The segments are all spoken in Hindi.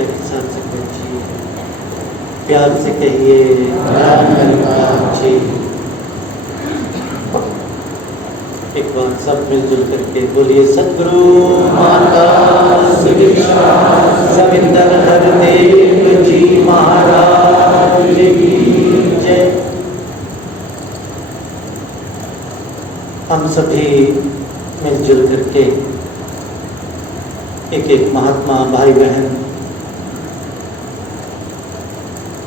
सत्संगत जी प्यार से कहिए जी। एक बार सब मिलजुल करके बोलिए सद्गुरु माता सुदीक्षा सविंदर हरदेव जी महाराज की जय। हम सभी मिलजुल करके एक एक महात्मा भाई बहन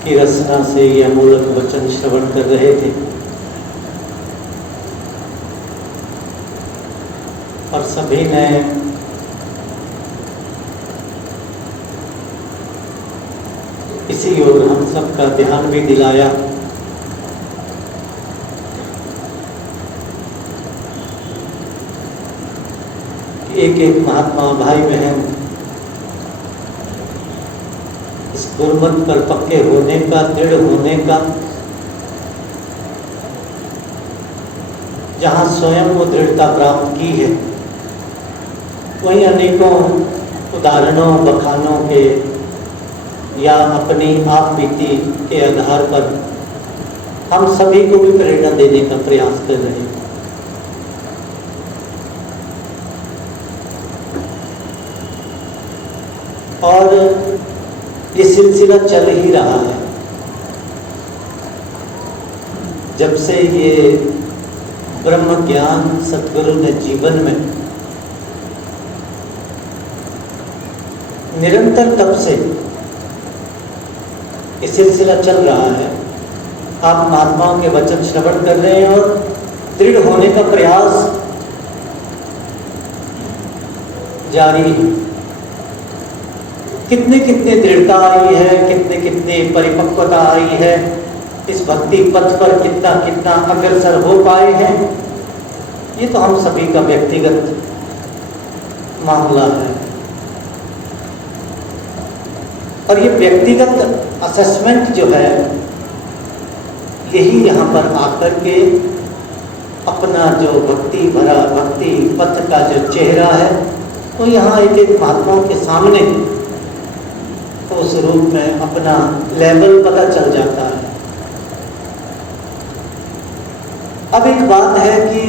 की रचना से ये अमूलक वचन श्रवण कर रहे थे और सभी ने इसी ओर हम सबका ध्यान भी दिलाया कि एक एक महात्मा भाई बहन इस गुरमत पर पक्के होने का, दृढ़ होने का, जहाँ स्वयं वो दृढ़ता प्राप्त की है वहीं अनेकों उदाहरणों बखानों के या अपनी आप बीती के आधार पर हम सभी को भी प्रेरणा देने का प्रयास कर रहे हैं। और ये सिलसिला चल ही रहा है। जब से ये ब्रह्म ज्ञान सतगुरु ने जीवन में निरंतर, तब से ये सिलसिला चल रहा है। आप महात्माओं के वचन श्रवण कर रहे हैं और दृढ़ होने का प्रयास जारी है। कितने कितने दृढ़ता आई है, कितने कितने परिपक्वता आई है, इस भक्ति पथ पर कितना कितना अग्रसर हो पाए हैं, ये तो हम सभी का व्यक्तिगत मामला है। और ये व्यक्तिगत असेसमेंट जो है, यही यहाँ पर आकर के अपना जो भक्ति भरा भक्ति पथ का जो चेहरा है वो यहाँ एक एक महात्माओं के सामने उस रूप में अपना लेवल पता चल जाता है। अब एक बात है कि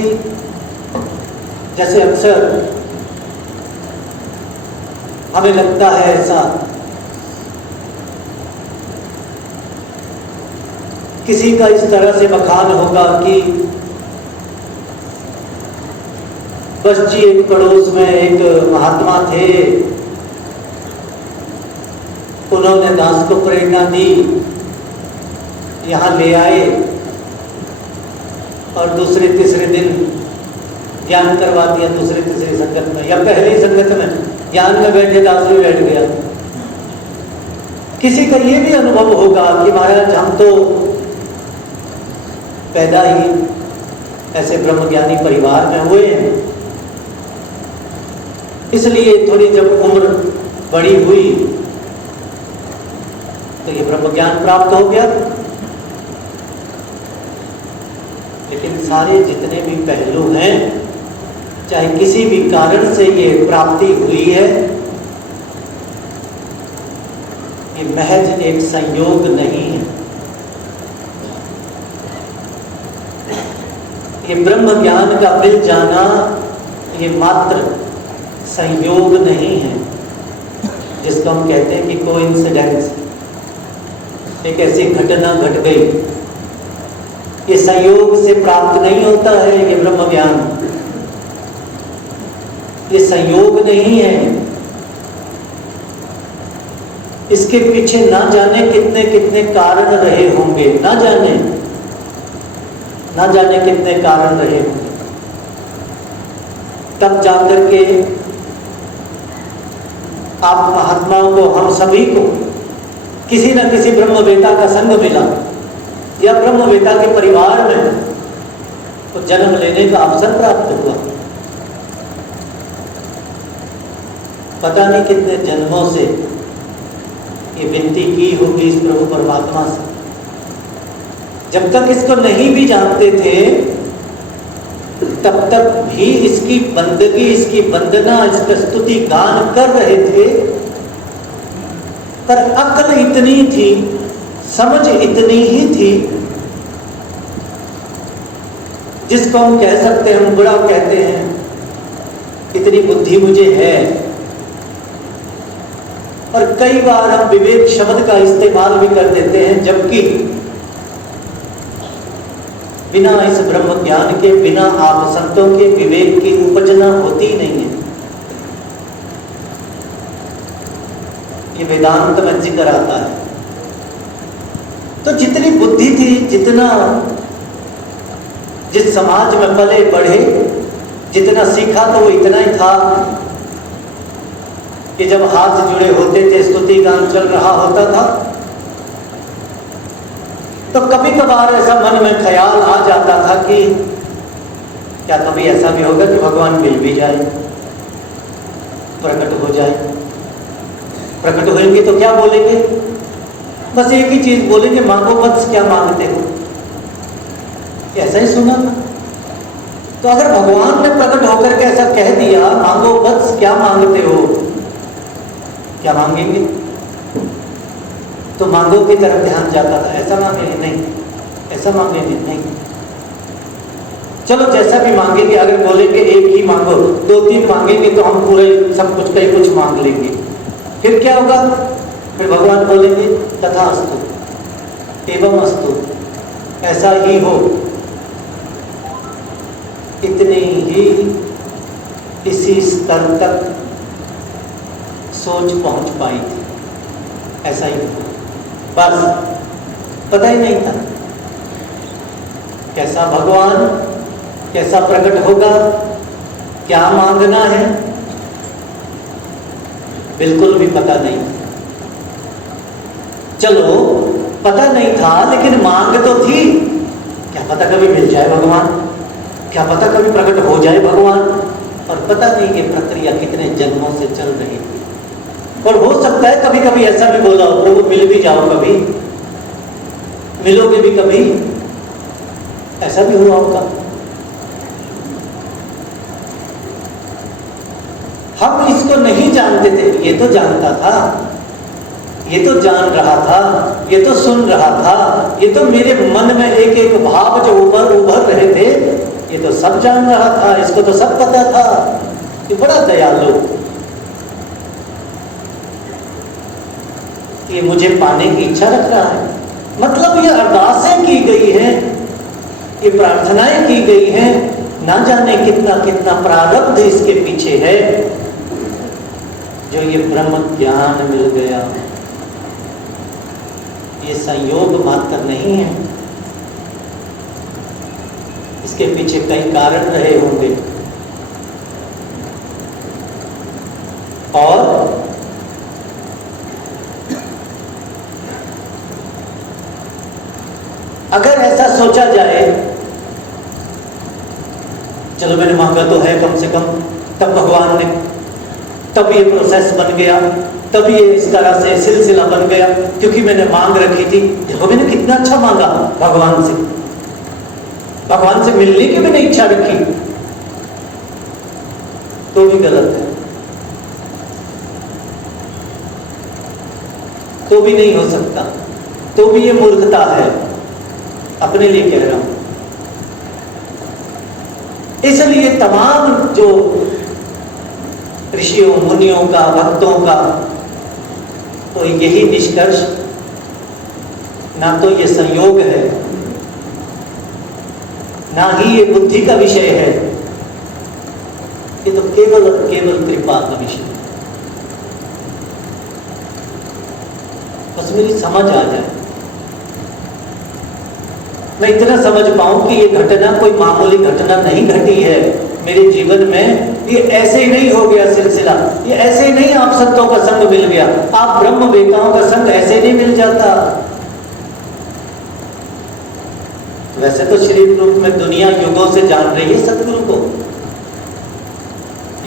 जैसे अक्सर हमें लगता है ऐसा, किसी का इस तरह से बखान होगा कि बस जी एक पड़ोस में एक महात्मा थे, उन्होंने दास को प्रेरणा दी, यहाँ ले आए और दूसरे तीसरे दिन ज्ञान करवा दिया, दूसरे तीसरी संगत में या पहली संगत में ज्ञान में बैठे दास भी बैठ गया। किसी का ये भी अनुभव होगा कि महाराज हम तो पैदा ही ऐसे ब्रह्मज्ञानी परिवार में हुए हैं, इसलिए थोड़ी जब उम्र बड़ी हुई तो ये ब्रह्म ज्ञान प्राप्त हो गया। लेकिन सारे जितने भी पहलू हैं, चाहे किसी भी कारण से ये प्राप्ति हुई है, ये महज एक संयोग नहीं है। ये ब्रह्म ज्ञान का मिल जाना ये मात्र संयोग नहीं है, जिसको हम कहते हैं कि कोइंसिडेंस, एक ऐसी घटना घट गई। ये संयोग से प्राप्त नहीं होता है ये ब्रह्म ज्ञान, ये संयोग नहीं है। इसके पीछे ना जाने कितने कितने कारण रहे होंगे, ना जाने कितने कारण रहे होंगे, तब जाकर के आप महात्माओं को, हम सभी को किसी न किसी ब्रह्मवेता का संग मिला या ब्रह्मवेता के परिवार में तो जन्म लेने का अवसर प्राप्त हुआ। पता नहीं कितने जन्मों से ये विनती की होगी इस प्रभु परमात्मा से। जब तक इसको नहीं भी जानते थे तब तक भी इसकी बंदगी, इसकी वंदना, इसका स्तुति गान कर रहे थे पर अक्ल इतनी थी, समझ इतनी ही थी, जिसको हम कह सकते हैं, हम बुरा कहते हैं, इतनी बुद्धि मुझे है। और कई बार हम विवेक शब्द का इस्तेमाल भी कर देते हैं, जबकि बिना इस ब्रह्म ज्ञान के, बिना आप संतों के विवेक की उपजना होती ही नहीं है। ये वेदांत में जिक्र आता है। तो जितनी बुद्धि थी, जितना जिस समाज में पले बढ़े, जितना सीखा तो वो इतना ही था कि जब हाथ जुड़े होते थे, स्तुति गान चल रहा होता था, तो कभी कभार ऐसा मन में ख्याल आ जाता था कि क्या कभी ऐसा भी होगा कि भगवान मिल भी जाए, प्रकट हो जाए। प्रकट होंगे तो क्या बोलेंगे? बस एक ही चीज बोलेंगे, मांगो वत्स, क्या मांगते हो। ऐसा ही सुना था। तो अगर भगवान ने प्रकट होकर के ऐसा कह दिया, मांगो वत्स, क्या मांगते हो, क्या मांगेंगे? तो मांगो की तरफ ध्यान जाता था। ऐसा मांगेंगे? नहीं। ऐसा मांगेंगे? नहीं। चलो जैसा भी मांगेंगे, अगर बोलेंगे एक ही मांगो, 2-3 मांगेंगे तो हम पूरे सब कुछ कई कुछ मांग लेंगे। फिर क्या होगा? फिर भगवान बोलेंगे तथास्तु, एवं अस्तु, ऐसा ही हो। इतनी ही इसी स्तर तक सोच पहुंच पाई थी, ऐसा ही हो। बस पता ही नहीं था कैसा भगवान, कैसा प्रकट होगा, क्या मांगना है, बिल्कुल भी पता नहीं। चलो पता नहीं था, लेकिन मांग तो थी। क्या पता कभी मिल जाए भगवान, क्या पता कभी प्रकट हो जाए भगवान। और पता नहीं ये प्रक्रिया कितने जन्मों से चल रही थी। और हो सकता है कभी कभी ऐसा भी बोला हो, प्रभु मिल भी जाओ, कभी मिलोगे भी कभी, ऐसा भी हुआ होगा। हम इसको नहीं जानते थे, ये तो जानता था, ये तो जान रहा था, ये तो सुन रहा था, ये तो मेरे मन में एक एक भाव जो उभर रहे थे, ये तो सब जान रहा था, इसको तो सब पता था। ये बड़ा दयालु, ये मुझे पाने की इच्छा रख रहा है। मतलब ये अरदासें की गई हैं, ये प्रार्थनाएं की गई हैं, ना जाने कितना कितना प्रारब्ध इसके पीछे है, जो ये ब्रह्म ज्ञान मिल गया। ये संयोग मात्र नहीं है, इसके पीछे कई कारण रहे होंगे। और अगर ऐसा सोचा जाए, चलो मैंने मांगा तो है कम से कम, तब भगवान ने, तब ये प्रोसेस बन गया, तब ये इस तरह से सिलसिला बन गया, क्योंकि मैंने मांग रखी थी। देखो मैंने कितना अच्छा मांगा भगवान से, भगवान से मिलने की मैंने इच्छा रखी, तो भी गलत है, तो भी नहीं हो सकता, तो भी ये मूर्खता है। अपने लिए कह रहा हूं। इसलिए तमाम जो ऋषियों, मुनियों का, भक्तों का तो यही निष्कर्ष, ना तो ये संयोग है, ना ही ये बुद्धि का विषय है, ये तो केवल और केवल कृपा का विषय है। बस मेरी समझ आ जाए, मैं इतना समझ पाऊं कि ये घटना कोई मामूली घटना नहीं घटी है मेरे जीवन में। ये ऐसे ही नहीं हो गया सिलसिला, ये ऐसे ही नहीं आप संतों का संग मिल गया, आप ब्रह्म वेताओं का संग ऐसे नहीं मिल जाता। वैसे तो शरीर रूप में दुनिया युगों से जान रही है सतगुरु को,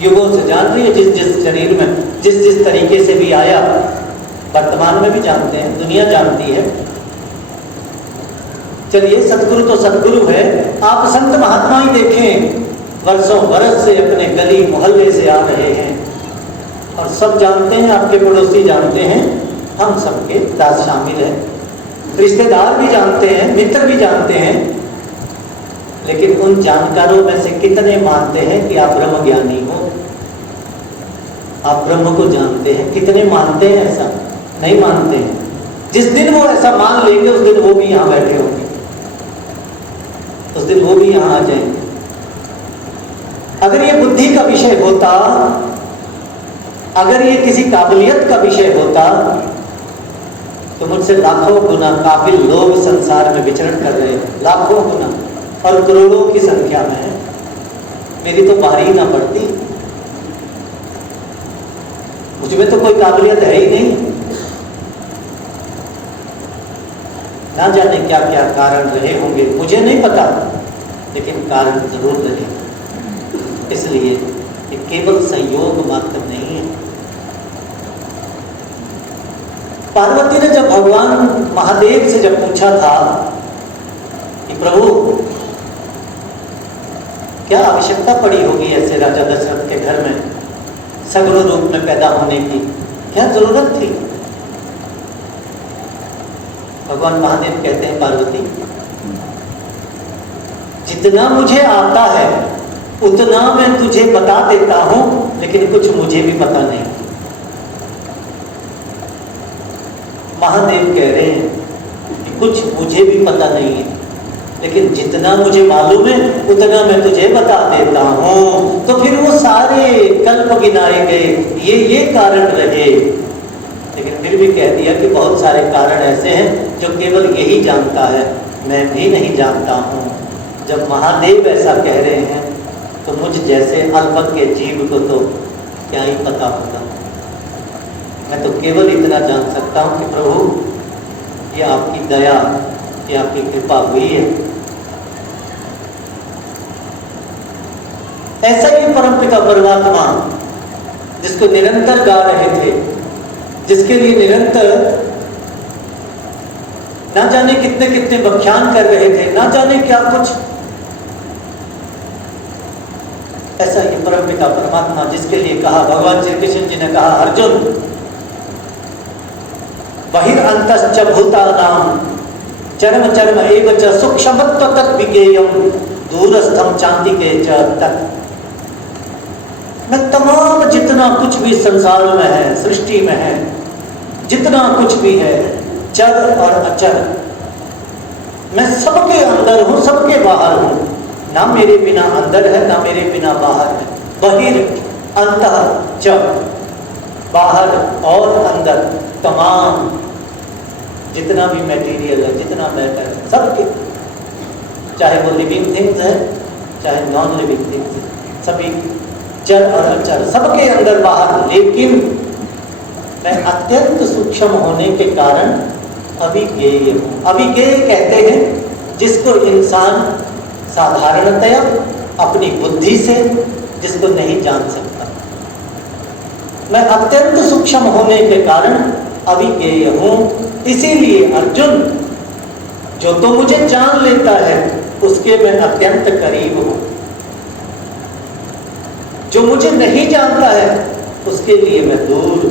युगों से जान रही है, जिस जिस शरीर में जिस जिस तरीके से भी आया, वर्तमान में भी जानते हैं, दुनिया जानती है। चलिए सतगुरु तो सतगुरु है, आप संत महात्मा ही देखें, वर्षों बरस से अपने गली मोहल्ले से आ रहे हैं और सब जानते हैं, आपके पड़ोसी जानते हैं हम सबके साथ शामिल है, रिश्तेदार भी जानते हैं, मित्र भी जानते हैं, लेकिन उन जानकारों में से कितने मानते हैं कि आप ब्रह्म ज्ञानी हो, आप ब्रह्म को जानते हैं? कितने मानते हैं? ऐसा नहीं मानते हैं। जिस दिन वो ऐसा मान लेंगे उस दिन वो भी यहां बैठे होंगे, उस दिन वो भी यहां आ जाएंगे। अगर ये बुद्धि का विषय होता, अगर ये किसी काबिलियत का विषय होता, तो मुझसे लाखों गुना काबिल लोग संसार में विचरण कर रहे हैं, लाखों गुना और करोड़ों की संख्या में है। मेरी तो बारी ना पड़ती, मुझमें तो कोई काबिलियत है ही नहीं। ना जाने क्या क्या कारण रहे होंगे, मुझे नहीं पता, लेकिन कारण जरूर रहे। इसलिए ये केवल संयोग मात्र नहीं है। पार्वती ने जब भगवान महादेव से जब पूछा था कि प्रभु क्या आवश्यकता पड़ी होगी ऐसे राजा दशरथ के घर में सगुण रूप में पैदा होने की, क्या जरूरत थी? भगवान महादेव कहते हैं पार्वती, जितना मुझे आता है उतना मैं तुझे बता देता हूं, लेकिन कुछ मुझे भी पता नहीं। महादेव कह रहे हैं कि कुछ मुझे भी पता नहीं है, लेकिन जितना मुझे मालूम है उतना मैं तुझे बता देता हूं। तो फिर वो सारे कल्प गिनाए गए, ये कारण रहे, लेकिन फिर भी कह दिया कि बहुत सारे कारण ऐसे हैं जो केवल यही जानता है, मैं भी नहीं जानता हूं। जब महादेव ऐसा कह रहे हैं तो मुझ जैसे अल्प के जीव को तो क्या ही पता होगा। मैं तो केवल इतना जान सकता हूं कि प्रभु ये आपकी दया, ये आपकी कृपा हुई है। ऐसा ही परमपिता परमात्मा जिसको निरंतर गा रहे थे, जिसके लिए निरंतर ना जाने कितने कितने व्याख्यान कर रहे थे, ना जाने क्या कुछ, ऐसा ही परमपिता परमात्मा जिसके लिए कहा, भगवान श्री कृष्ण जी ने कहा, अर्जुन बहिरअंतश्च भूतानां चरम चरम एव च सूक्ष्मत्व तत् विज्ञेयं दूरस्थम चान्तिके च तत्। मैं तमाम जितना कुछ भी संसार में है, सृष्टि में है, जितना कुछ भी है, चर और अचर, मैं सबके अंदर हूं, सबके बाहर हूं। ना मेरे बिना अंदर है, ना मेरे बिना बाहर है। बहिर अंतः च, बाहर और अंदर, तमाम जितना भी मटेरियल है, जितना मैटर है, सबके, चाहे वो लिविंग थिंग्स है, चाहे नॉन लिविंग थिंग्स है, सभी चर और अचर, सबके अंदर बाहर। लेकिन मैं अत्यंत सूक्ष्म होने के कारण अविज्ञेय हूं। अविज्ञेय कहते हैं जिसको इंसान साधारणतया अपनी बुद्धि से जिसको नहीं जान सकता। मैं अत्यंत सूक्ष्म होने के कारण अविज्ञेय हूं। इसीलिए अर्जुन, जो तो मुझे जान लेता है उसके मैं अत्यंत करीब हूं, जो मुझे नहीं जानता है उसके लिए मैं दूर।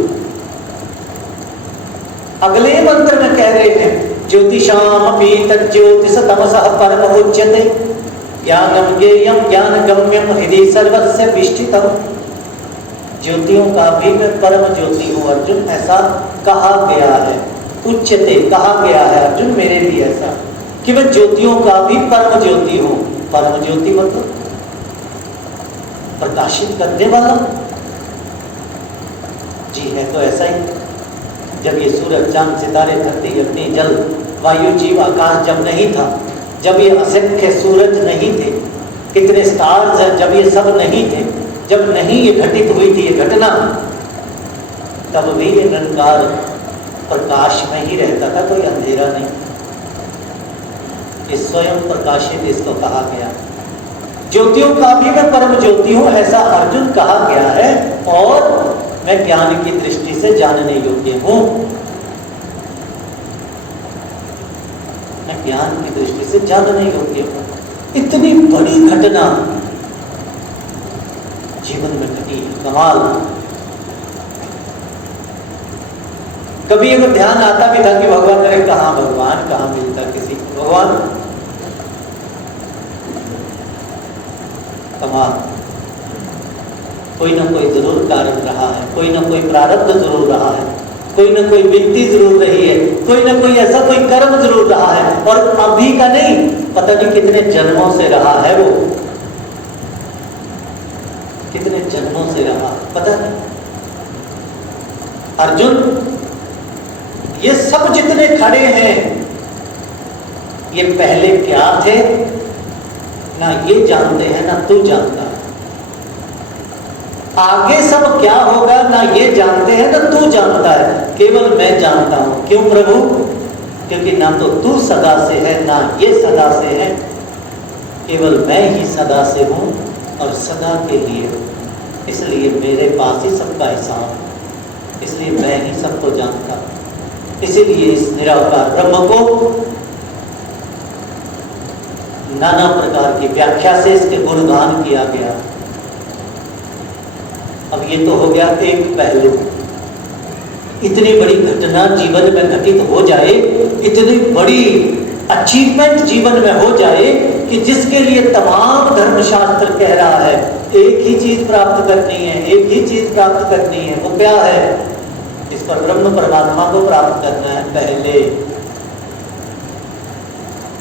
अगले मंत्र में कह रहे हैं, ज्योतिषामपि तज्ज्योतिष तमसः परमोच्यते ज्ञानम ज्ञेयम ज्ञानगम्यम हृदि सर्वस्य विष्ठितम्। ज्योतियों का भी मैं परम ज्योति हूँ अर्जुन, ऐसा कहा गया है। उच्चते कहा गया है अर्जुन मेरे लिए ऐसा कि मैं ज्योतियों का भी परम ज्योति हूँ। परम ज्योति मतलब प्रकाशित करने वाला। जी है तो ऐसा ही। जब ये सूरज चांद सितारे धरती अग्नि जल वायु जीव आकाश जब नहीं था, जब ये असंख्य सूरज नहीं थे, कितने स्टार्स हैं, जब ये सब नहीं थे, जब नहीं ये घटित हुई थी ये घटना, तब भी ये निरंकार प्रकाश में ही रहता था, कोई अंधेरा नहीं। ये स्वयं प्रकाशित इसको कहा गया। ज्योतियों का भी मैं परम ज्योति हूं ऐसा अर्जुन कहा गया है, और मैं ज्ञान की दृष्टि से जानने योग्य हूं। मैं ज्ञान की दृष्टि से जानने योग्य हूं। इतनी बड़ी घटना जीवन में घटी है, कमाल। कभी अगर ध्यान आता भी था कि भगवान, अरे कहाँ भगवान, कहाँ मिलता किसी को भगवान। कमाल, कोई ना कोई जरूर कारण रहा है, कोई ना कोई प्रारब्ध जरूर रहा है, कोई ना कोई व्यक्ति जरूर रही है, कोई ना कोई ऐसा कोई कर्म जरूर रहा है, और अभी का नहीं, पता नहीं कितने जन्मों से रहा है वो, कितने जन्मों से रहा, पता नहीं। अर्जुन, ये सब जितने खड़े हैं, ये पहले क्या थे, ना ये जानते हैं ना तू जानता है। आगे सब क्या होगा ना ये जानते हैं ना तू जानता है, केवल मैं जानता हूं। क्यों प्रभु? क्योंकि ना तो तू सदा से है ना ये सदा से है, केवल मैं ही सदा से हूं और सदा के लिए हूं। इसलिए मेरे पास ही सबका हिसाब है, इसलिए मैं ही सबको जानता हूं। इसीलिए इस निराकार ब्रह्म को नाना प्रकार की व्याख्या से इसके गुणगान किया गया। अब ये तो हो गया एक पहलू। इतनी बड़ी घटना जीवन में घटित हो जाए, इतनी बड़ी अचीवमेंट जीवन में हो जाए कि जिसके लिए तमाम धर्मशास्त्र कह रहा है एक ही चीज प्राप्त करनी है, एक ही चीज प्राप्त करनी है। वो क्या है? इस पर ब्रह्म परमात्मा को प्राप्त करना है पहले।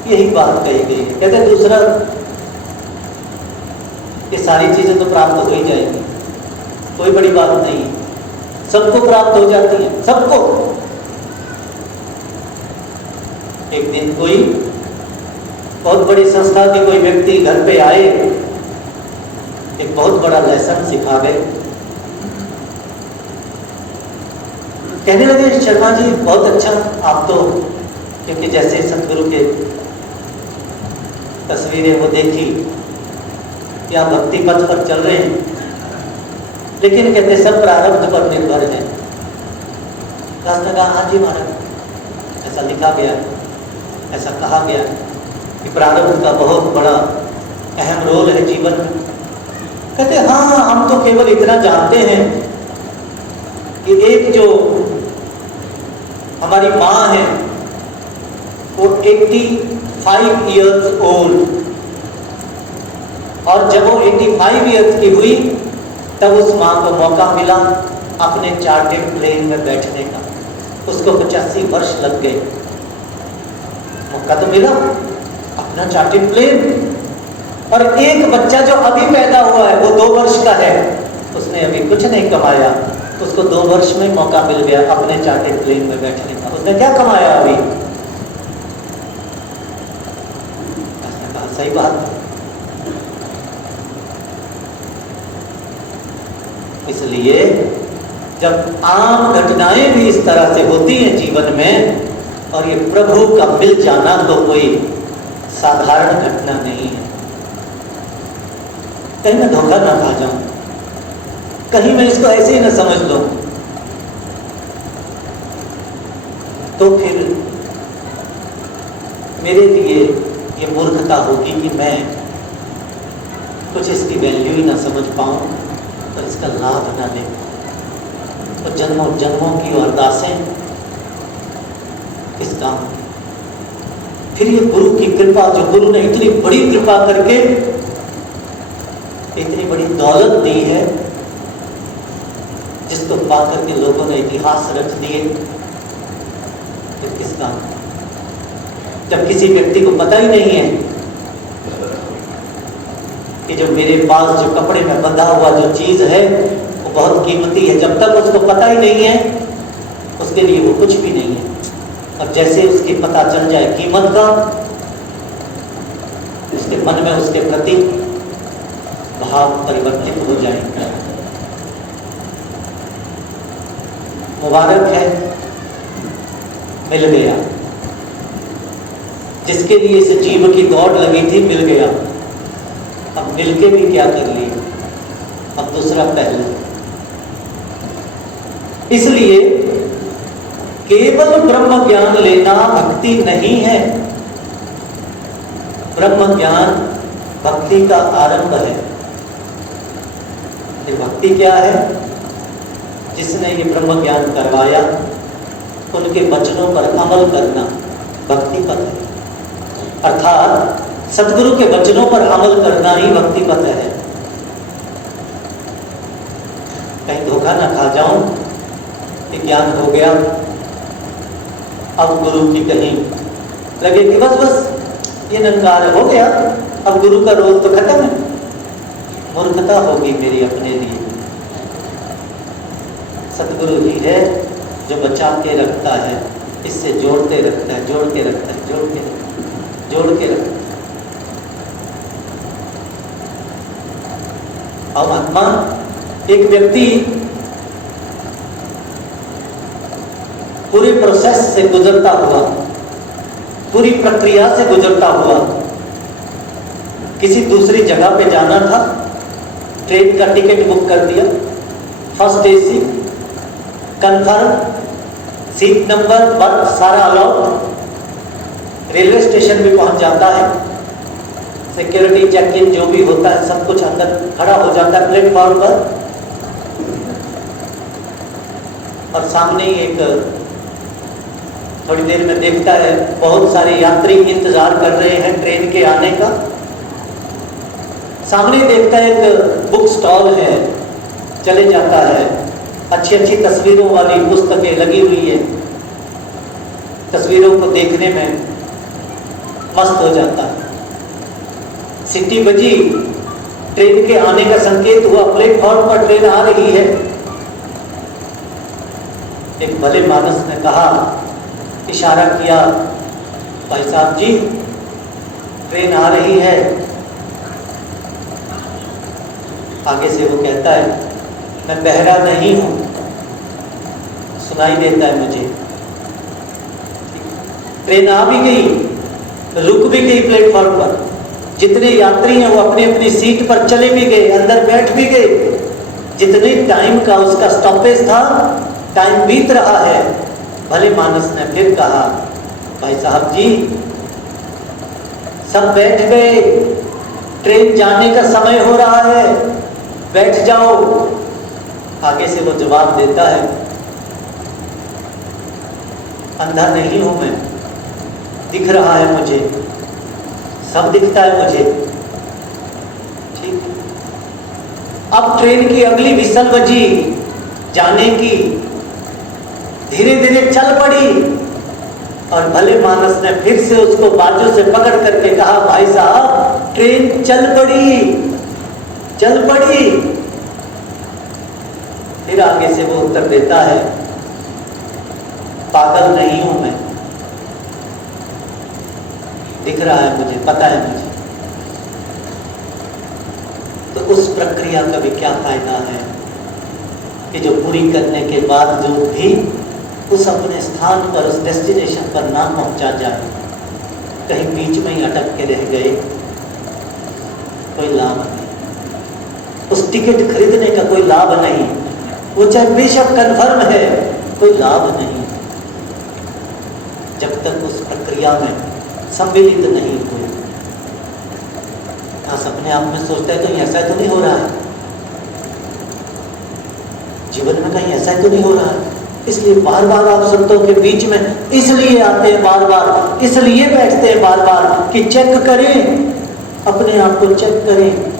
यही बात कही गई है। कहते हैं दूसरा, ये सारी चीजें तो प्राप्त हो ही जाएंगी, कोई बड़ी बात नहीं है, सबको प्राप्त हो जाती है, सबको। एक दिन कोई बहुत बड़ी संस्था के कोई व्यक्ति घर पे आए, एक बहुत बड़ा लेसन सिखा गए। कहने लगे, शर्मा जी बहुत अच्छा, आप तो, क्योंकि जैसे सतगुरु के तस्वीरें वो देखी कि आप भक्ति पथ पर चल रहे हैं, लेकिन कहते सब प्रारब्ध पर निर्भर है। दास ने कहा, हाँ जी महाराज, ऐसा लिखा गया, ऐसा कहा गया कि प्रारब्ध का बहुत बड़ा अहम रोल है जीवन में। कहते हाँ, हम तो केवल इतना जानते हैं कि एक जो हमारी माँ है वो 85 इयर्स ओल्ड, और जब वो 85 इयर्स की हुई तब उस माँ को मौका मिला अपने चार्टेड प्लेन में बैठने का। उसको 85 वर्ष लग गए, मौका तो मिला, अपना चार्टेड प्लेन। और एक बच्चा जो अभी पैदा हुआ है, वो 2 वर्ष का है, उसने अभी कुछ नहीं कमाया, उसको 2 वर्ष में मौका मिल गया अपने चार्टेड प्लेन में बैठने का। उसने क्या कमाया अभी? उसने कहा सही बात है। इसलिए जब आम घटनाएं भी इस तरह से होती हैं जीवन में, और ये प्रभु का मिल जाना तो कोई साधारण घटना नहीं है। कहीं मैं धोखा ना खा जाऊं, कहीं मैं इसको ऐसे ही ना समझ लूं, तो फिर मेरे लिए ये मूर्खता होगी कि मैं कुछ इसकी वैल्यू ही ना समझ पाऊं और इसका लाभ ना ले पाऊं। तो जन्मों जन्मों की अरदासें किस काम की? फिर ये गुरु की कृपा, जो गुरु ने इतनी बड़ी कृपा करके इतनी बड़ी दौलत दी है, जिसको पाकर के लोगों ने इतिहास रच दिए, फिर किस काम? जब किसी व्यक्ति को पता ही नहीं है कि जो मेरे पास जो कपड़े में बंधा हुआ जो चीज है वो बहुत कीमती है, जब तक उसको पता ही नहीं है उसके लिए वो कुछ भी नहीं है। और जैसे उसकी पता चल जाए कीमत का, उसके मन में उसके प्रति भाव परिवर्तित हो जाएंगे। मुबारक है, मिल गया। जिसके लिए इस जीव की दौड़ लगी थी, मिल गया। अब मिलके भी क्या कर लिया? अब दूसरा पहलू। इसलिए केवल ब्रह्म ज्ञान लेना भक्ति नहीं है। ब्रह्म ज्ञान भक्ति का आरंभ है। ये भक्ति क्या है? जिसने ये ब्रह्म ज्ञान करवाया, उनके वचनों पर अमल करना भक्ति पथ है। अर्थात सदगुरु के वचनों पर अमल करना ही भक्ति पथ है। कहीं धोखा ना खा जाऊं कि ज्ञान हो गया, अब गुरु की कहीं लगे कि बस ये नंकार हो गया, अब गुरु का रोल तो खत्म है। मूर्खता होगी मेरी अपने लिए। सतगुरु ही है जो बचा के रखता है, इससे जोड़ते रखता है, जोड़ के रखता है, जोड़ के रखता है। और आत्मा एक व्यक्ति पूरे प्रोसेस से गुजरता हुआ, पूरी प्रक्रिया से गुजरता हुआ, किसी दूसरी जगह पे जाना था, ट्रेन का टिकट बुक कर दिया, first AC, confirm, seat number, birth सारा अलाउड, रेलवे स्टेशन भी पहुंच जाता है, सिक्योरिटी चेक इन जो भी होता है सब कुछ अंदर खड़ा हो जाता है प्लेटफॉर्म पर, और सामने ही एक थोड़ी देर में देखता है बहुत सारे यात्री इंतजार कर रहे हैं ट्रेन के आने का। सामने देखता है एक बुक स्टॉल है, चले जाता है, अच्छी अच्छी तस्वीरों वाली पुस्तकें लगी हुई है, तस्वीरों को देखने में मस्त हो जाता है। सीटी बजी, ट्रेन के आने का संकेत हुआ, प्लेटफॉर्म पर ट्रेन आ रही है। एक भले मानस ने कहा, इशारा किया, भाई साहब जी ट्रेन आ रही है। आगे से वो कहता है, मैं बहरा नहीं हूं, सुनाई देता है मुझे। ट्रेन आ भी गई, रुक भी गई प्लेटफॉर्म पर, जितने यात्री हैं वो अपनी अपनी सीट पर चले भी गए, अंदर बैठ भी गए। जितने टाइम का उसका स्टॉपेज था, टाइम बीत रहा है। भले मानस ने फिर कहा, भाई साहब जी सब बैठ गए, ट्रेन जाने का समय हो रहा है, बैठ जाओ। आगे से वो जवाब देता है, अंधा नहीं हूं मैं, दिख रहा है मुझे, सब दिखता है मुझे। ठीक, अब ट्रेन की अगली विसल बजी जाने की, धीरे धीरे चल पड़ी, और भले मानस ने फिर से उसको बाजू से पकड़ करके कहा, भाई साहब ट्रेन चल पड़ी, चल पड़ी। फिर आगे से वो उत्तर देता है, पागल नहीं हूं मैं, दिख रहा है मुझे, पता है मुझे। तो उस प्रक्रिया का भी क्या फायदा है कि जो पूरी करने के बाद जो भी उस अपने स्थान पर, उस डेस्टिनेशन पर ना पहुंचा जाए, कहीं बीच में ही अटक के रह गए, कोई लाभ नहीं। उस टिकट खरीदने का कोई लाभ नहीं, वो चाहे बेशक कन्फर्म है, कोई लाभ नहीं जब तक उस प्रक्रिया में सम्मिलित नहीं हुए। बस अपने आप में सोचता है कहीं ऐसा तो नहीं हो रहा है, जीवन में कहीं ऐसा तो नहीं हो रहा है। इसलिए बार बार आप संतों के बीच में इसलिए आते हैं, बार बार इसलिए बैठते हैं, बार बार कि चेक करें, अपने आप को चेक करें।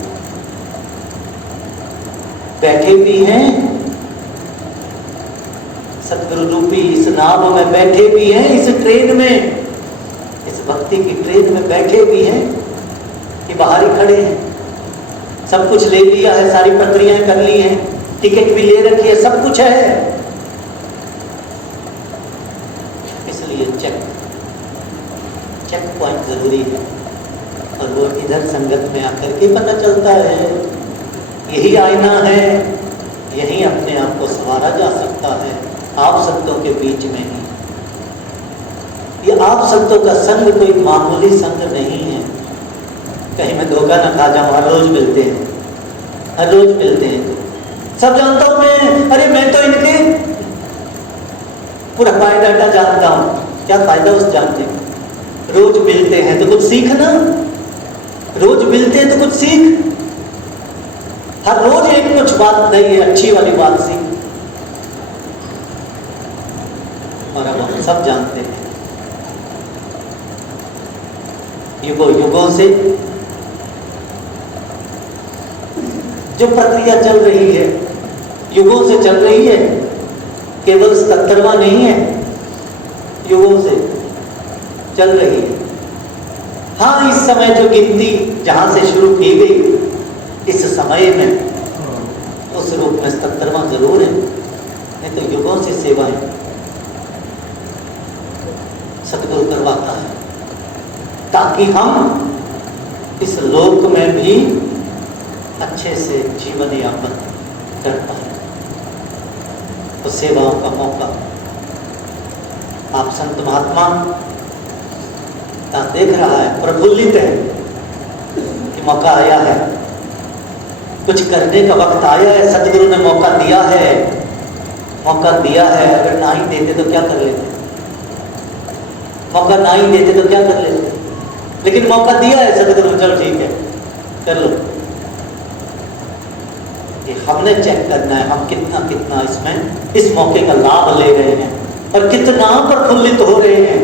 बैठे भी हैं सतगुरु रूपी इस नाव में, बैठे भी हैं इस ट्रेन में, इस भक्ति की ट्रेन में बैठे भी हैं कि बाहर ही खड़े हैं। सब कुछ ले लिया है, सारी प्रक्रियाएं कर ली हैं, टिकट भी ले रखी है, सब कुछ है। इसलिए चेक पॉइंट जरूरी है, और वो इधर संगत में आकर के पता चलता है। यही आईना है, यही अपने आप को संवारा जा सकता है, आप संतों के बीच में ही। ये आप संतों का संग कोई मामूली संग नहीं है, कहीं मैं धोखा ना खा जाऊं। हर रोज मिलते हैं, हर रोज मिलते हैं, सब जानता हूं मैं, अरे मैं तो इनके पूरा बायोडाटा जानता हूं। क्या फायदा उस जानने का? रोज मिलते हैं तो कुछ सीखना, रोज मिलते हैं तो कुछ सीख। हर रोज एक कुछ बात नहीं है, अच्छी वाली बात सीख। और अब हम सब जानते हैं युगों युगों से जो प्रक्रिया चल रही है, युगों से चल रही है, केवल 77वां नहीं है, युगों से चल रही है। हाँ, इस समय जो गिनती जहां से शुरू की गई, इस समय में उस रूप में 77वां जरूर है, नहीं तो युगों से सेवाएं सतगुरु करवाता है, ताकि हम इस लोक में भी अच्छे से जीवन यापन कर पाए। तो सेवाओं का मौका आप संत महात्मा देख रहा है, प्रफुल्लित है कि मौका आया है, कुछ करने का वक्त आया है, सतगुरु ने मौका दिया है, मौका दिया है। अगर ना ही देते तो क्या कर लेते, मौका ना ही देते तो क्या कर लेते, लेकिन मौका दिया है सतगुरु, चलो ठीक है कर लो। ये हमने चेक करना है, हम कितना कितना इसमें इस मौके का लाभ ले रहे हैं और कितना प्रफुल्लित हो रहे हैं,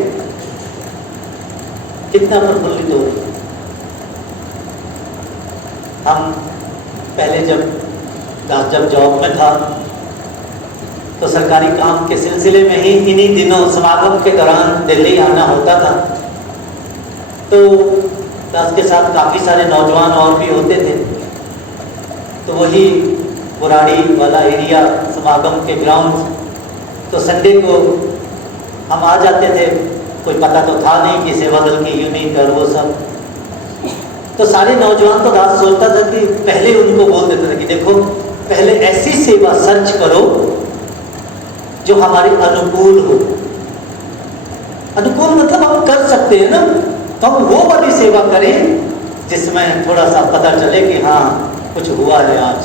कितना प्रफुल्लित हो रहे हैं। हम पहले जब जॉब में था तो सरकारी काम के सिलसिले में ही इन्हीं दिनों समागम के दौरान दिल्ली आना होता था। तो दास के साथ काफ़ी सारे नौजवान और भी होते थे, तो वही बुराड़ी वाला एरिया समागम के ग्राउंड, तो संडे को हम आ जाते थे। कोई पता तो था नहीं कि सेवा दल की यूनिट और वो सब, तो सारे नौजवान तो दास सोचता था कि पहले उनको बोल देते थे कि देखो पहले ऐसी सेवा सर्च करो जो हमारे अनुकूल हो। अनुकूल मतलब हम कर सकते हैं ना, तो हम वो वाली सेवा करें जिसमें थोड़ा सा पता चले कि हाँ कुछ हुआ है आज।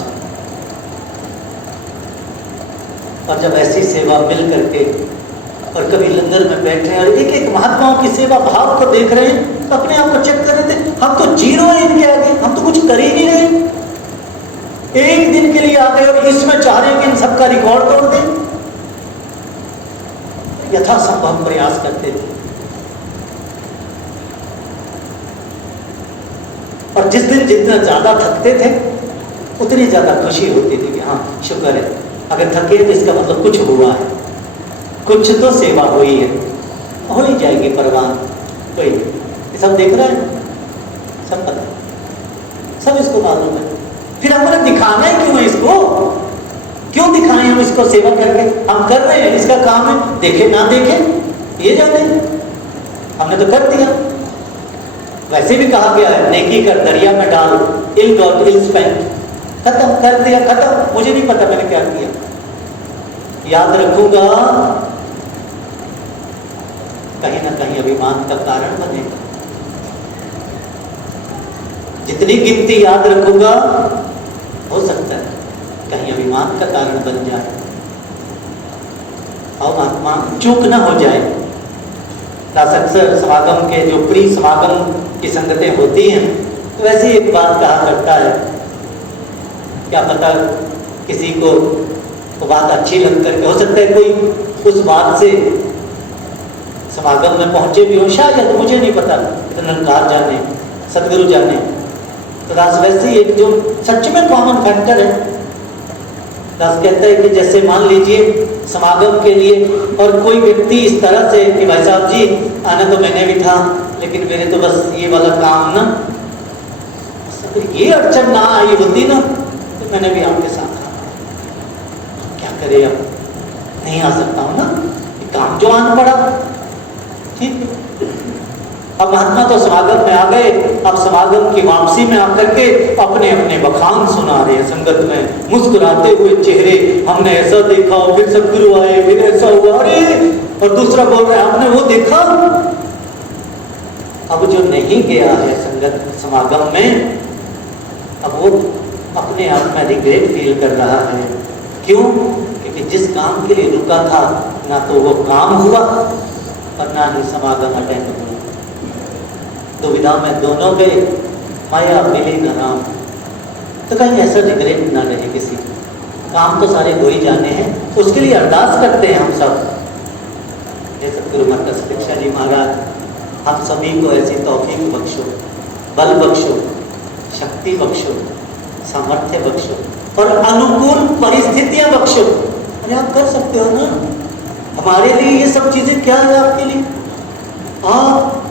और जब ऐसी सेवा मिल करके और कभी लंगर में बैठे और एक एक महात्माओं की सेवा भाव को देख रहे हैं, तो अपने आप को चेक कर रहे थे, हम तो जीरो है इनके आगे, हम तो कुछ कर ही नहीं रहे। एक दिन के लिए आ गए और इसमें चाह रहे हैं कि इन सबका रिकॉर्ड तोड़ दें। यथासंभव प्रयास करते थे और जिस दिन जितना ज्यादा थकते थे उतनी ज्यादा खुशी होती थी कि हाँ शुक्र है, अगर थके तो इसका मतलब कुछ हुआ है, कुछ तो सेवा हुई है, हो ही जाएगी परवान, कोई ये सब देख रहे हैं, सब पता, सब इसको मालूम है। फिर हमने दिखाना है क्यों है इसको, क्यों दिखाएं हम इसको सेवा करके, हम कर रहे हैं, इसका काम है, देखे ना देखे ये जाने, हमने तो कर दिया। वैसे भी कहा गया है नेकी कर दरिया में डाल, इल गॉट इल स्पेंट, खत्म कर दिया, खत्म, मुझे नहीं पता मैंने क्या किया, याद रखूंगा कहीं ना कहीं अभिमान का कारण बनेगा। जितनी गिनती याद रखूंगा हो सकता है कहीं अभिमान का कारण बन जाए और आत्मा चूक ना हो जाए। अक्सर समागम के जो प्री समागम की संगतें होती हैं तो वैसे एक बात कहा करता है, क्या पता किसी को वो बात अच्छी लग करके, हो सकता है कोई उस बात से समागम में पहुंचे भी हो, शायद मुझे नहीं पता, निरंकार जाने, सतगुरु जाने। तो दास वैसे ही एक जो सच में कॉमन फैक्टर है, दास कहता है कि जैसे मान लीजिए समागम के लिए और कोई व्यक्ति इस तरह से कि भाई साहब जी आना तो मैंने भी था लेकिन मेरे तो बस ये वाला काम ना, ये अड़चन ना आई होती ना तो मैंने भी आपके साथ क्या करे, अब नहीं आ सकता हूँ ना, काम जो आना पड़ा, ठीक है। अब महात्मा तो समागम में आ गए, अब समागम की वापसी में आकर के अपने अपने बखान सुना रहे हैं संगत में, मुस्कुराते हुए चेहरे, हमने ऐसा देखा, फिर सतगुरु आए, फिर ऐसा हुआ, अरे, और दूसरा बोल रहा है आपने वो देखा। अब जो नहीं गया है संगत समागम में, अब वो अपने आप में रिग्रेट फील कर रहा है। क्यों? क्योंकि जिस काम के लिए रुका था ना तो वो काम हुआ और ना ही समागम अटेंड हुआ। दुविधा में दोनों गए, माया मिली न राम। तो कहीं ऐसा रिग्रेट ना रहे किसी, काम तो सारे हो ही जाने हैं, उसके लिए अरदास करते हैं हम सब हे सतगुरु माता सुदीक्षा जी महाराज, हम सभी को ऐसी तौफीक बख्शो, बल बख्शो, शक्ति बख्शो, सामर्थ्य बख्शो और अनुकूल परिस्थितियां बख्शो। अरे आप कर सकते हो ना, हमारे लिए ये सब चीजें क्या है आपके लिए? आप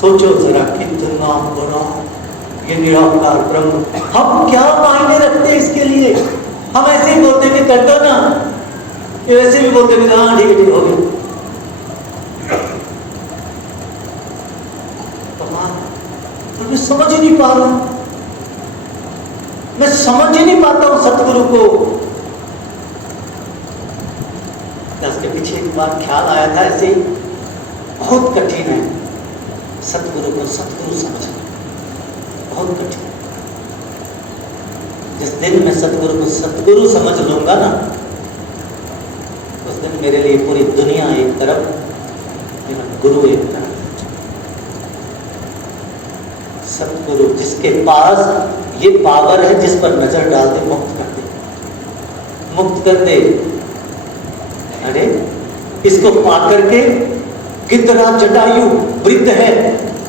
सोचो जरा कितना बड़ा ये निराकार ब्रह्म, हम क्या मायने रखते हैं इसके लिए? हम ऐसे ही बोलते कि कर दो ना, ये वैसे भी बोलते कि हाँ ठीक है हो गया। मैं समझ ही नहीं पा रहा हूं, मैं समझ ही नहीं पाता हूं सतगुरु को। उसके पीछे एक बार ख्याल आया था, ऐसे बहुत कठिन है सतगुरु को सतगुरु समझना, बहुत कठिन। जिस दिन मैं सतगुरु को सतगुरु समझ लूंगा ना, उस दिन मेरे लिए पूरी दुनिया एक तरफ, मेरा गुरु एक तरफ। सतगुरु जिसके पास ये पावर है, जिस पर नजर डाल दे मुक्त कर दे, मुक्त कर दे। अरे इसको पा करके गिद्धराज जटायु वृद्ध है,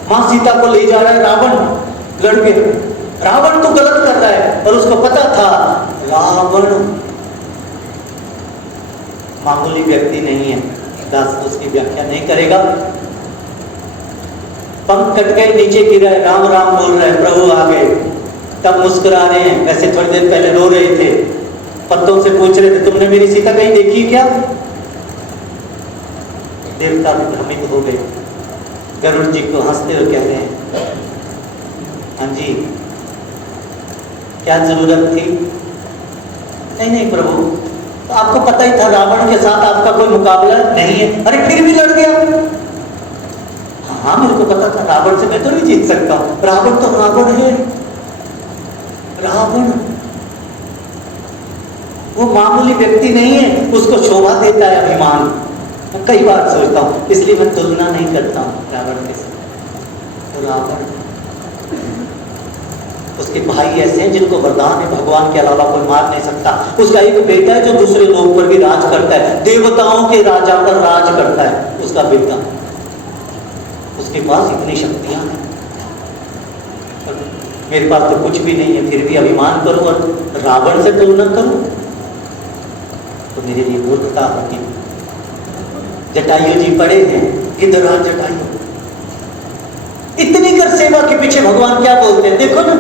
मां सीता को ले जा रहा है रावण लड़के। रावण तो गलत कर रहा है और उसको पता था रावण मामूली व्यक्ति नहीं है। दास उसकी व्याख्या नहीं करेगा। पंख कट गए, नीचे गिरा है, राम राम बोल रहे हैं, प्रभु आ गए, तब मुस्कुरा रहे हैं। वैसे थोड़ी देर पहले रो रहे थे, पत्तों से पूछ रहे थे तुमने मेरी सीता कहीं देखी क्या? देवता भ्रमित हो गए, गरुड़ जी को हंसते हुए कह रहे हैं हाँ जी क्या जरूरत थी? नहीं नहीं प्रभु, तो आपको पता ही था रावण के साथ आपका कोई मुकाबला नहीं है। अरे फिर भी लड़ गया। हाँ मेरे को पता था, रावण से मैं तो नहीं जीत सकता। रावण तो रावण है, रावण वो मामूली व्यक्ति नहीं है, उसको शोभा देता है अभिमान। मैं कई बार सोचता हूँ, इसलिए मैं तुलना नहीं करता हूँ रावण के साथ। तो रावण उसके भाई ऐसे हैं जिनको वरदान है भगवान के अलावा कोई मार नहीं सकता। उसका एक बेटा है जो दूसरे लोगों पर भी राज करता है, देवताओं के राजा पर राज करता है उसका बेटा। उसके पास इतनी शक्तियां हैं, मेरे पास तो कुछ भी नहीं है, फिर भी अभिमान करूं और रावण से तुलना करूं तो मेरे लिए मूर्खता होगी। जटायु जी पड़े हैं, गिद्धराज जटायु इतनी कर सेवा के पीछे भगवान क्या बोलते हैं देखो ना,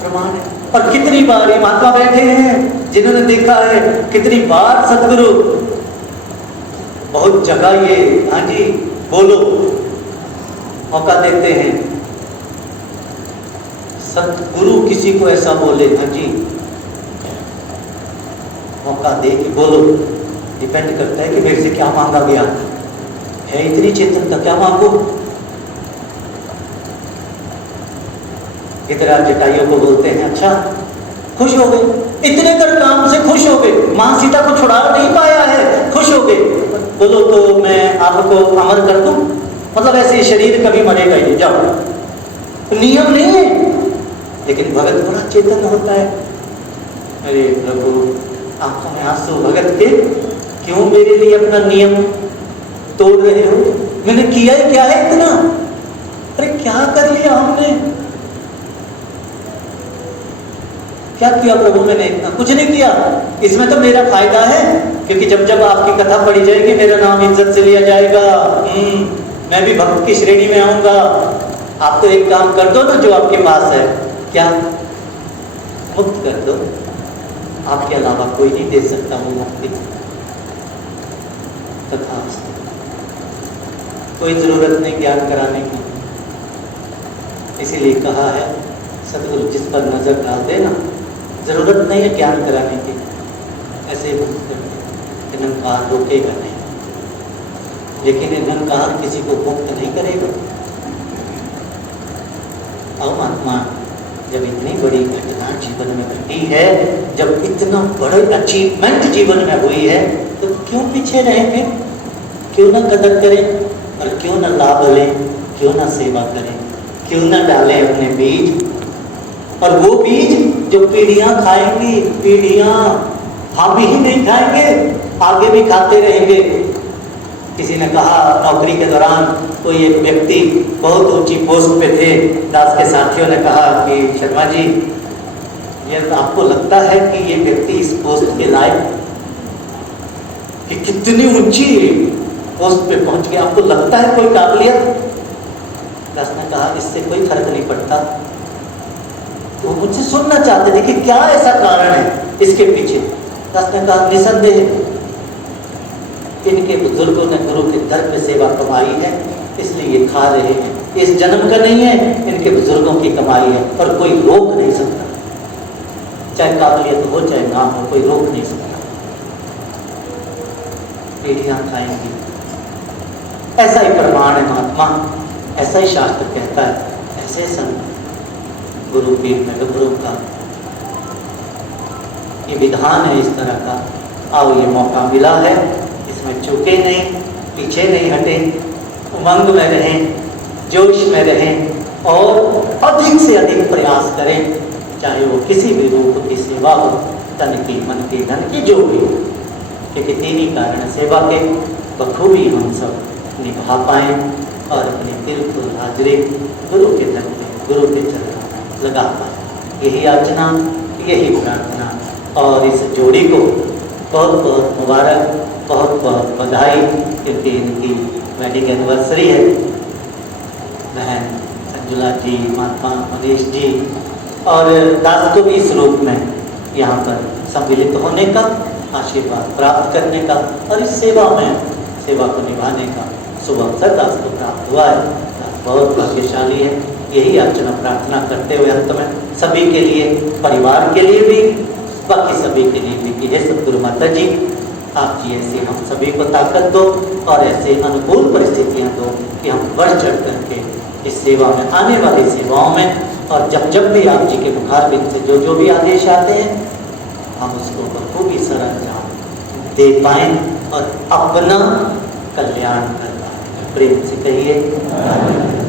प्रमाण है। और कितनी बार ये महात्मा बैठे हैं जिन्होंने देखा है, कितनी बार सतगुरु बहुत जगह ये हाँ जी बोलो मौका देते हैं। सतगुरु किसी को ऐसा बोले हाँ जी मौका दे कि बोलो, डिपेंड करता है कि मेरे से क्या मांगा गया है। इतनी चेतनता क्या मांगो? गिद्धराज जटायु को बोलते हैं अच्छा खुश हो गए, इतने कर काम से खुश हो गए, मां सीता को छुड़ा नहीं पाया है, खुश हो गए। बोलो तो मैं आपको अमर कर दूं, मतलब ऐसे शरीर कभी मरेगा ही, जाओ। नियम नहीं है, लेकिन भगत बड़ा चेतन होता है। अरे प्रभु आंखों में आंसू भगत के, क्यों मेरे लिए अपना नियम तोड़ रहे हो? मैंने किया ही क्या है इतना? अरे क्या कर लिया हमने? क्या किया प्रभु मैंने? इतना कुछ नहीं किया। इसमें तो मेरा फायदा है, क्योंकि जब जब आपकी कथा पढ़ी जाएगी मेरा नाम इज्जत से लिया जाएगा, मैं भी भक्त की श्रेणी में आऊंगा। आप तो एक काम कर दो ना जो आपके पास है, क्या मुक्त कर दो, आपके अलावा कोई नहीं दे सकता वो मुक्ति। तथा कोई जरूरत नहीं ज्ञान कराने की, इसीलिए कहा है सतगुरु जिस पर नजर डाल देना, जरूरत नहीं है ज्ञान कराने की, ऐसे ही मुक्त कर दे। निरंकार रोकेगा नहीं, लेकिन निरंकार किसी को मुक्त नहीं करेगा। और महात्मा जब इतनी बड़ी घटना जीवन में घटी है, जब इतना बड़ा अचीवमेंट जीवन में हुई है, तो क्यों पीछे रहेंगे? क्यों ना कदर करें और क्यों ना लाभ लें, क्यों ना सेवा करें, क्यों ना डालें अपने बीज। और वो बीज जो पीढ़ियां खाएंगी, पीढ़ियां हम ही नहीं खाएंगे, आगे भी खाते रहेंगे। किसी ने कहा नौकरी के दौरान कोई एक व्यक्ति बहुत ऊंची पोस्ट पे थे, दास के साथियों ने कहा कि शर्मा जी, ये आपको लगता है कि ये व्यक्ति इस पोस्ट के लायक, कि कितनी ऊंची पोस्ट पे पहुंच गया, आपको लगता है कोई काबिलियत? दास ने कहा इससे कोई फर्क नहीं पड़ता। तो वो मुझसे सुनना चाहते थे कि क्या ऐसा कारण है इसके पीछे। दास ने कहा निसंदेह इनके बुजुर्गों ने गुरु के दर पे सेवा कमाई है, इसलिए ये खा रहे हैं। इस जन्म का नहीं है, इनके बुजुर्गों की कमाई है, और कोई रोक नहीं सकता। चाहे काबिलियत हो चाहे ना हो, कोई रोक नहीं सकता। पीढ़ियां खाएंगी, ऐसा ही प्रमाण है महात्मा, ऐसा ही शास्त्र कहता है। ऐसे संत गुरु पीर में गुरु का ये विधान है इस तरह का। आओ ये मौका मिला है, इसमें चूके नहीं, पीछे नहीं हटे, उमंग में रहें, जोश में रहें और अधिक से अधिक प्रयास करें, चाहे वो किसी भी रूप की सेवा हो, तन की, मन की, धन की, जो भी हो। क्योंकि तीन ही कारण सेवा के बखूबी हम सब निभा पाएँ और अपनी बिल्कुल हाजिरी गुरु के दर पे, गुरु के चरणों में लगा पाएँ। यही याचना, यही प्रार्थना, और इस जोड़ी को बहुत बहुत मुबारक, बहुत बहुत बधाई, क्योंकि इनकी वेडिंग एनिवर्सरी है। बहन संजुला जी, महात्मा मनीष जी और दास को भी इस रूप में यहाँ पर सम्मिलित होने का, आशीर्वाद प्राप्त करने का और इस सेवा में, सेवा को निभाने का शुभ अवसर दास को प्राप्त हुआ है। दास बहुत भाग्यशाली है। यही याचना प्रार्थना करते हुए अंत में सभी के लिए, परिवार के लिए भी, बाकी सभी के लिए भी कि हे सद्गुरु माता जी, आप जी ऐसे हम सभी को ताकत दो और ऐसे अनुकूल परिस्थितियां दो कि हम बढ़ चढ़ करके इस सेवा में, आने वाली सेवाओं में, और जब जब भी आप जी के मुखार बिंद से जो जो भी आदेश आते हैं, हम उसको बखूबी सरंजाम दे पाएँ और अपना कल्याण कर पाएँ। प्रेम से कहिए।